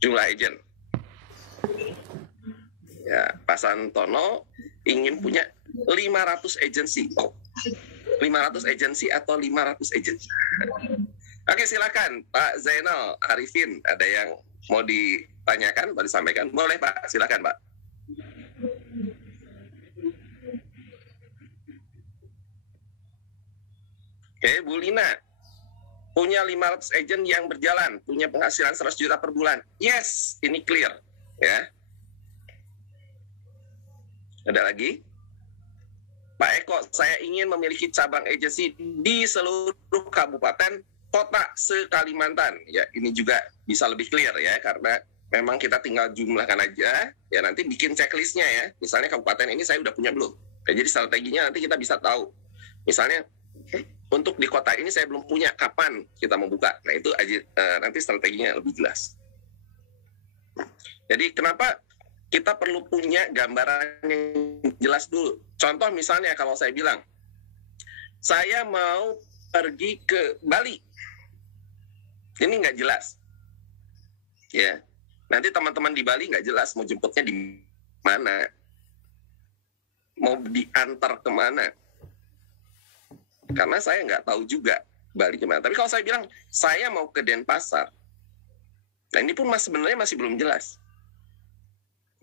jumlah agent. Ya, Pak Santono ingin punya 500 agensi. 500 agensi atau 500 agent. Oke, silakan Pak Zainal Arifin, ada yang mau ditanyakan, mau disampaikan? Boleh Pak, silakan Pak. Oke, Bu Lina, punya 500 agent yang berjalan, punya penghasilan 100 juta per bulan. Yes, ini clear. Ya. Ada lagi? Pak Eko, saya ingin memiliki cabang agensi di seluruh kabupaten kota se-Kalimantan. Ya, ini juga bisa lebih clear ya, karena memang kita tinggal jumlahkan aja, ya nanti bikin checklistnya ya. Misalnya kabupaten ini saya udah punya belum? Ya, jadi strateginya nanti kita bisa tahu. Misalnya, untuk di kota ini saya belum punya, kapan kita membuka? Nah itu nanti strateginya lebih jelas. Jadi kenapa kita perlu punya gambaran yang jelas dulu. Contoh misalnya kalau saya bilang, saya mau pergi ke Bali. Ini nggak jelas. Ya, nanti teman-teman di Bali nggak jelas mau jemputnya di mana. Mau diantar kemana. Karena saya nggak tahu juga Bali kemana. Tapi kalau saya bilang, saya mau ke Denpasar. Nah ini pun sebenarnya masih belum jelas.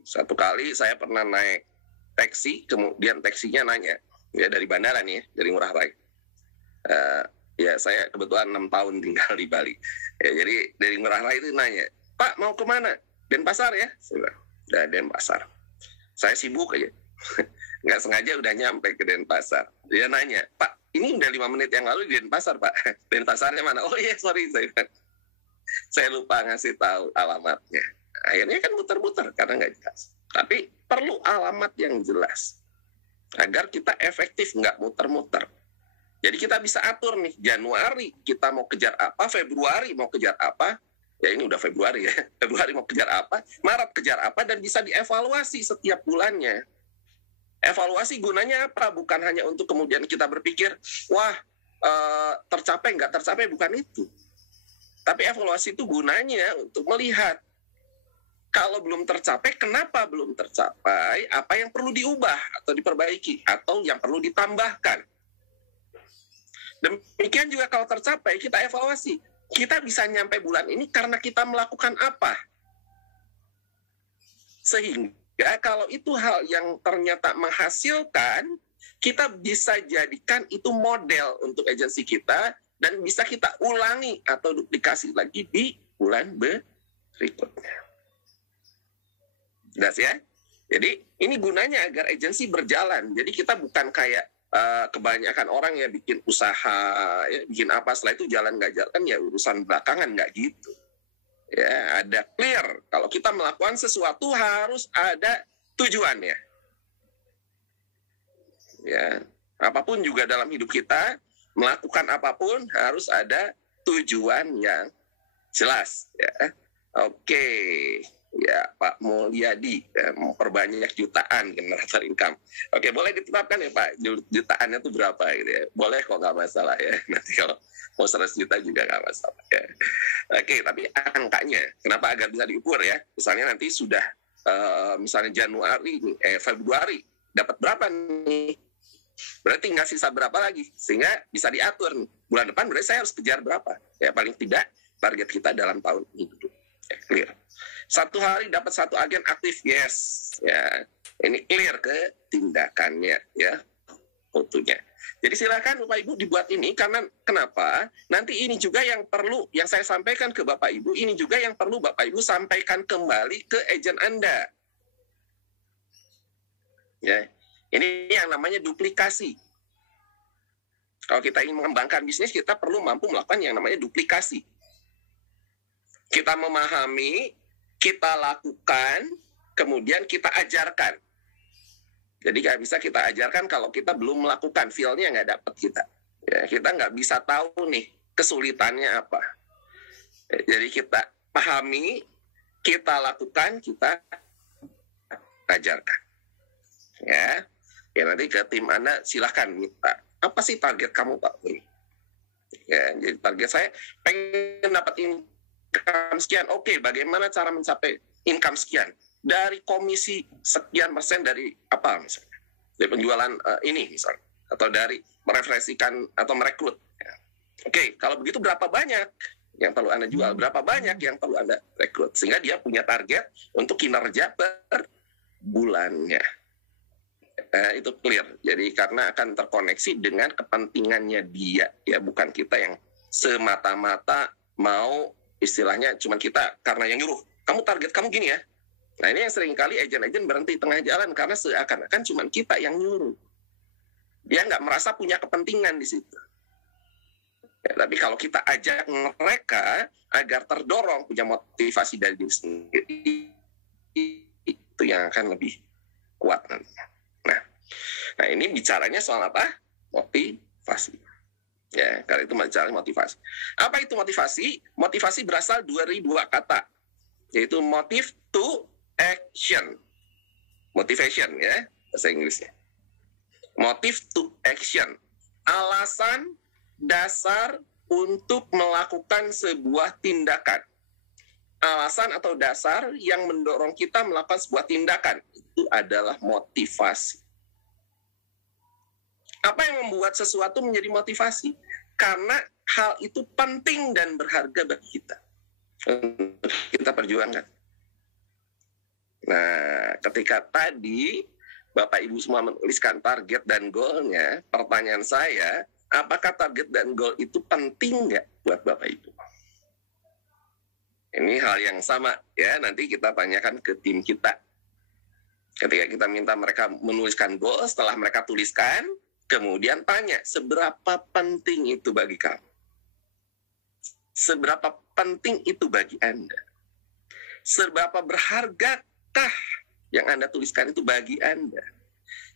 Satu kali saya pernah naik taksi, kemudian taksinya nanya, ya dari bandara nih, dari Ngurah Rai. Ya saya kebetulan 6 tahun tinggal di Bali. Ya, jadi dari Ngurah Rai itu nanya, Pak mau kemana? Denpasar ya? Saya bilang, ya Denpasar. Saya sibuk aja. Nggak sengaja udah nyampe ke Denpasar. Dia nanya, Pak ini udah 5 menit yang lalu di Denpasar Pak. Denpasarnya mana? Oh iya sorry, saya lupa ngasih tahu alamatnya. Akhirnya kan muter-muter karena nggak jelas. Tapi perlu alamat yang jelas agar kita efektif, nggak muter-muter. Jadi kita bisa atur nih, Januari kita mau kejar apa, Februari mau kejar apa, ya ini udah Februari ya, Februari mau kejar apa, Maret kejar apa, dan bisa dievaluasi setiap bulannya. Evaluasi gunanya apa? Bukan hanya untuk kemudian kita berpikir, wah tercapai nggak tercapai, bukan itu. Tapi evaluasi itu gunanya untuk melihat, kalau belum tercapai, kenapa belum tercapai, apa yang perlu diubah atau diperbaiki, atau yang perlu ditambahkan. Demikian juga kalau tercapai, kita evaluasi. Kita bisa nyampe bulan ini karena kita melakukan apa. Sehingga kalau itu hal yang ternyata menghasilkan, kita bisa jadikan itu model untuk agensi kita, dan bisa kita ulangi atau duplikasi lagi di bulan berikutnya. Jelas ya? Jadi ini gunanya agar agensi berjalan. Jadi kita bukan kayak kebanyakan orang ya bikin usaha, ya, bikin apa, setelah itu jalan nggak jalan ya urusan belakangan, nggak gitu. Ya, ada clear. Kalau kita melakukan sesuatu harus ada tujuannya. Ya, apapun juga dalam hidup kita, melakukan apapun harus ada tujuan yang jelas. Ya. Oke. Ya, Pak Mulyadi, memperbanyak jutaan generator income. Oke, boleh ditetapkan ya Pak, jutaannya itu berapa gitu ya. Boleh kok, nggak masalah ya. Nanti kalau mau 100 juta juga nggak masalah ya. Oke, tapi angkanya, kenapa agar bisa diukur ya? Misalnya nanti sudah, misalnya Februari, dapat berapa nih? Berarti nggak sisa berapa lagi? Sehingga bisa diatur nih. Bulan depan berarti saya harus kejar berapa? Ya paling tidak target kita dalam tahun ini dulu. Ya, clear. 1 hari dapat 1 agen aktif, yes. Ya, ini clear ke tindakannya, ya, fotonya. Jadi silakan Bapak Ibu dibuat ini, karena kenapa? Nanti ini juga yang perlu, yang saya sampaikan ke Bapak Ibu, ini juga yang perlu Bapak Ibu sampaikan kembali ke agen Anda. Ya, ini yang namanya duplikasi. Kalau kita ingin mengembangkan bisnis, kita perlu mampu melakukan yang namanya duplikasi. Kita memahami, kita lakukan, kemudian kita ajarkan. Jadi nggak bisa kita ajarkan kalau kita belum melakukan, feel-nya nggak dapat kita. Ya, kita nggak bisa tahu nih kesulitannya apa. Jadi kita pahami, kita lakukan, kita ajarkan. Ya, nanti ke tim Anda silahkan minta. Apa sih target kamu Pak? Ya, jadi target saya pengen dapat ini. income sekian. Oke, bagaimana cara mencapai income sekian? Dari komisi sekian persen dari apa misalnya? Dari penjualan ini misalnya. Atau dari merefleksikan atau merekrut. Ya. Oke, kalau begitu berapa banyak yang perlu Anda jual? Berapa banyak yang perlu Anda rekrut? Sehingga dia punya target untuk kinerja per bulannya. Itu clear. Jadi karena akan terkoneksi dengan kepentingannya dia, ya bukan kita yang semata-mata mau istilahnya cuma kita karena yang nyuruh. Kamu target kamu gini ya. Nah ini yang sering kali agen-agen berhenti tengah jalan karena seakan-akan cuma kita yang nyuruh. Dia nggak merasa punya kepentingan di situ. Ya, tapi kalau kita ajak mereka agar terdorong punya motivasi dari diri sendiri, itu yang akan lebih kuat nantinya. Nah ini bicaranya soal apa? Motivasi. Ya, kalau itu bicara motivasi. Apa itu motivasi? Motivasi berasal dari dua kata, yaitu motive to action. Motivation ya, bahasa Inggrisnya. Motive to action. Alasan dasar untuk melakukan sebuah tindakan. Alasan atau dasar yang mendorong kita melakukan sebuah tindakan. Itu adalah motivasi. Apa yang membuat sesuatu menjadi motivasi? Karena hal itu penting dan berharga bagi kita. Untuk kita perjuangkan. Nah, ketika tadi Bapak Ibu semua menuliskan target dan goalnya, pertanyaan saya, apakah target dan goal itu penting nggak buat Bapak Ibu? Ini hal yang sama ya, nanti kita tanyakan ke tim kita. Ketika kita minta mereka menuliskan goal, setelah mereka tuliskan, kemudian tanya, seberapa penting itu bagi kamu? Seberapa penting itu bagi Anda? Seberapa berhargakah yang Anda tuliskan itu bagi Anda?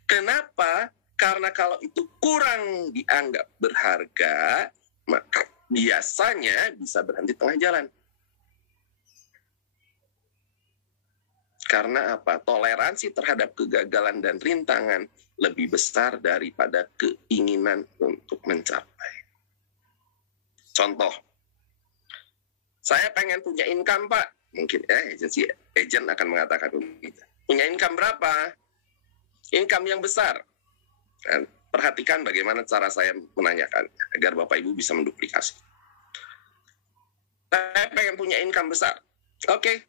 Kenapa? Karena kalau itu kurang dianggap berharga, maka biasanya bisa berhenti tengah jalan. Karena apa? Toleransi terhadap kegagalan dan rintangan lebih besar daripada keinginan untuk mencapai. Contoh, saya pengen punya income, Pak. Mungkin agent akan mengatakan begitu. Punya income berapa? Income yang besar. Dan perhatikan bagaimana cara saya menanyakan agar Bapak Ibu bisa menduplikasi. Saya pengen punya income besar. Oke.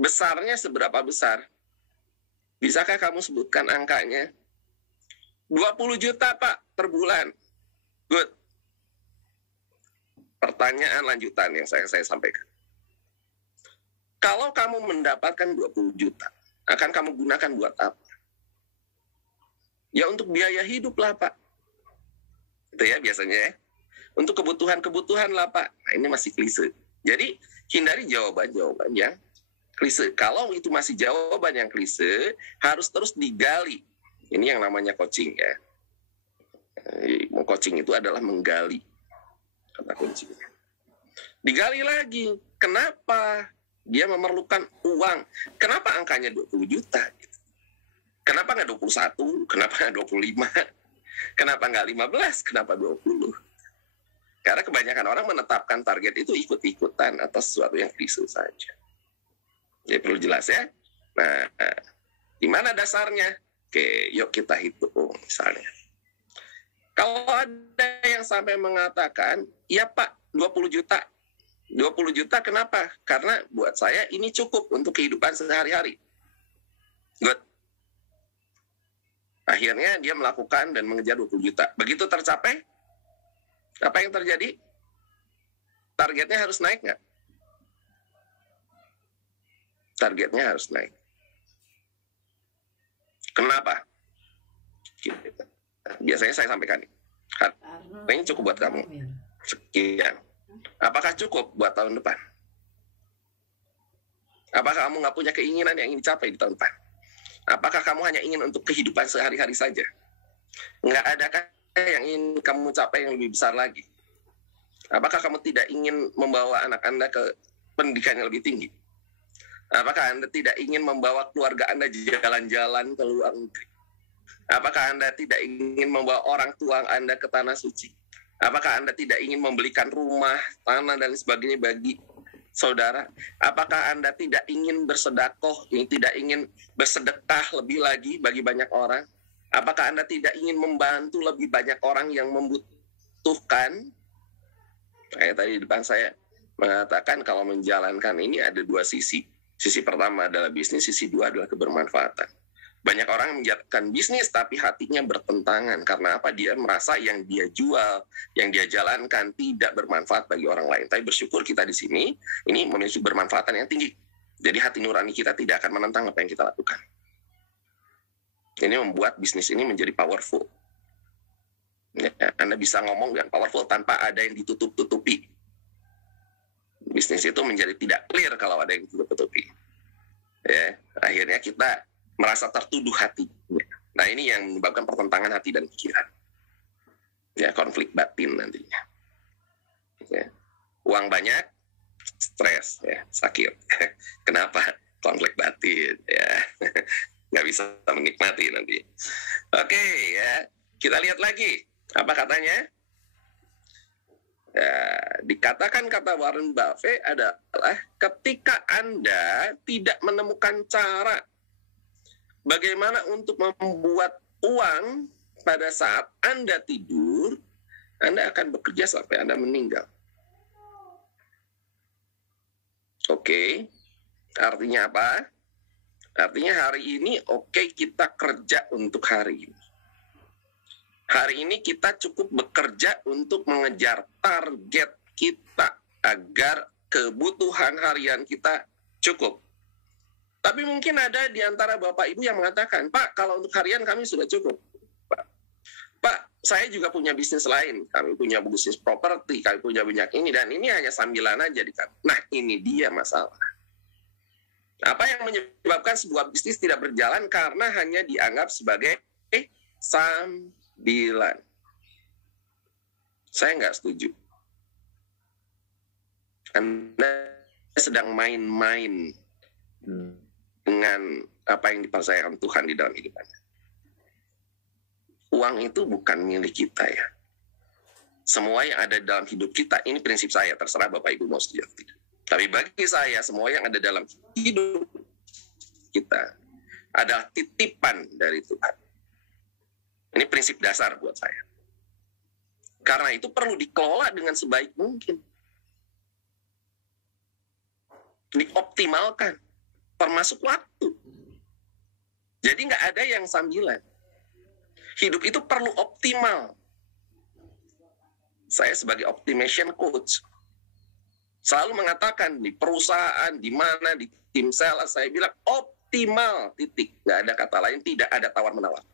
Besarnya seberapa besar? Bisakah kamu sebutkan angkanya? 20 juta, Pak, per bulan. Good. Pertanyaan lanjutan yang saya sampaikan. Kalau kamu mendapatkan 20 juta, akan kamu gunakan buat apa? Ya untuk biaya hidup lah, Pak. Itu ya biasanya ya. Untuk kebutuhan-kebutuhan lah, Pak. Nah, ini masih klise. Jadi, hindari jawaban-jawaban yang klise. Kalau itu masih jawaban yang klise, harus terus digali. Ini yang namanya coaching ya. Coaching itu adalah menggali. Kata kuncinya. Digali lagi. Kenapa dia memerlukan uang? Kenapa angkanya 20 juta? Kenapa nggak 21? Kenapa nggak 25? Kenapa nggak 15? Kenapa 20? Karena kebanyakan orang menetapkan target itu ikut-ikutan atau sesuatu yang klise saja. Jadi perlu jelas ya. Nah, di mana dasarnya? Oke, yuk kita hitung misalnya. Kalau ada yang sampai mengatakan, iya Pak, 20 juta. 20 juta kenapa? Karena buat saya ini cukup untuk kehidupan sehari-hari. Good. Akhirnya dia melakukan dan mengejar 20 juta. Begitu tercapai, apa yang terjadi? Targetnya harus naik nggak? Targetnya harus naik. Kenapa? Biasanya saya sampaikan, ini cukup buat kamu. Sekian. Apakah cukup buat tahun depan? Apakah kamu nggak punya keinginan yang ingin dicapai di tahun depan? Apakah kamu hanya ingin untuk kehidupan sehari-hari saja? Nggak adakah yang ingin kamu capai yang lebih besar lagi? Apakah kamu tidak ingin membawa anak Anda ke pendidikan yang lebih tinggi? Apakah Anda tidak ingin membawa keluarga Anda jalan-jalan ke luar negeri? Apakah Anda tidak ingin membawa orang tua Anda ke tanah suci? Apakah Anda tidak ingin membelikan rumah, tanah, dan sebagainya bagi saudara? Apakah Anda tidak ingin bersedekah, tidak ingin bersedekah lebih lagi bagi banyak orang? Apakah Anda tidak ingin membantu lebih banyak orang yang membutuhkan? Kayak tadi di depan saya mengatakan kalau menjalankan ini ada dua sisi. Sisi pertama adalah bisnis, sisi dua adalah kebermanfaatan. Banyak orang menjalankan bisnis tapi hatinya bertentangan. Karena apa? Dia merasa yang dia jual, yang dia jalankan tidak bermanfaat bagi orang lain. Tapi bersyukur kita di sini, ini memiliki bermanfaatan yang tinggi. Jadi hati nurani kita tidak akan menentang apa yang kita lakukan. Ini membuat bisnis ini menjadi powerful. Ya, Anda bisa ngomong dengan powerful tanpa ada yang ditutup-tutupi. Bisnis itu menjadi tidak clear kalau ada yang ditutup-tutupi. Ya, akhirnya kita merasa tertuduh hati. Nah, ini yang menyebabkan pertentangan hati dan pikiran. Ya, konflik batin nantinya. Ya. Uang banyak, stres, ya, sakit. Kenapa? Konflik batin, ya. Nggak bisa menikmati nanti. Oke, ya. Kita lihat lagi. Apa katanya? Ya, dikatakan kata Warren Buffett adalah ketika Anda tidak menemukan cara bagaimana untuk membuat uang pada saat Anda tidur, Anda akan bekerja sampai Anda meninggal. Oke, artinya apa? Artinya hari ini kita kerja untuk hari ini. Hari ini kita cukup bekerja untuk mengejar target kita agar kebutuhan harian kita cukup. Tapi mungkin ada di antara Bapak Ibu yang mengatakan, Pak, kalau untuk harian kami sudah cukup. Pak, saya juga punya bisnis lain. Kami punya bisnis properti, kami punya banyak ini, dan ini hanya sambilan aja di kami. Nah, ini dia masalah. Apa yang menyebabkan sebuah bisnis tidak berjalan karena hanya dianggap sebagai sambilan. Saya nggak setuju. Anda sedang main-main dengan apa yang dipercayakan Tuhan di dalam hidup Anda. Uang itu bukan milik kita ya. Semua yang ada dalam hidup kita, ini prinsip saya, terserah Bapak Ibu mau setuju atau tidak. Tapi bagi saya, semua yang ada dalam hidup kita adalah titipan dari Tuhan. Ini prinsip dasar buat saya. Karena itu perlu dikelola dengan sebaik mungkin. Dioptimalkan. Termasuk waktu. Jadi nggak ada yang sambilan. Hidup itu perlu optimal. Saya sebagai optimization coach selalu mengatakan di perusahaan, di mana, di tim sales, saya bilang optimal, titik. Nggak ada kata lain, tidak ada tawar-menawar.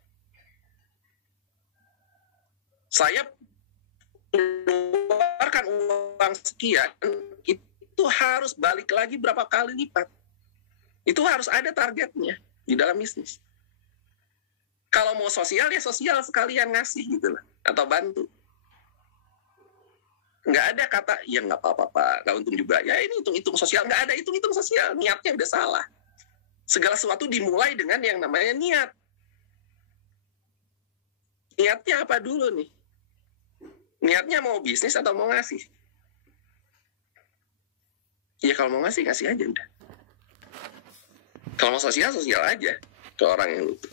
Saya keluarkan uang sekian, itu harus balik lagi berapa kali lipat. Itu harus ada targetnya di dalam bisnis. Kalau mau sosial, ya sosial sekalian ngasih gitu lah. Atau bantu. Nggak ada kata, ya nggak apa-apa Pak, nggak untung juga. Ya ini hitung-hitung sosial, nggak ada hitung-hitung sosial. Niatnya udah salah. Segala sesuatu dimulai dengan yang namanya niat. Niatnya apa dulu nih? Niatnya mau bisnis atau mau ngasih? Ya kalau mau ngasih, ngasih aja udah. Kalau mau sosial, sosial aja ke orang yang butuh.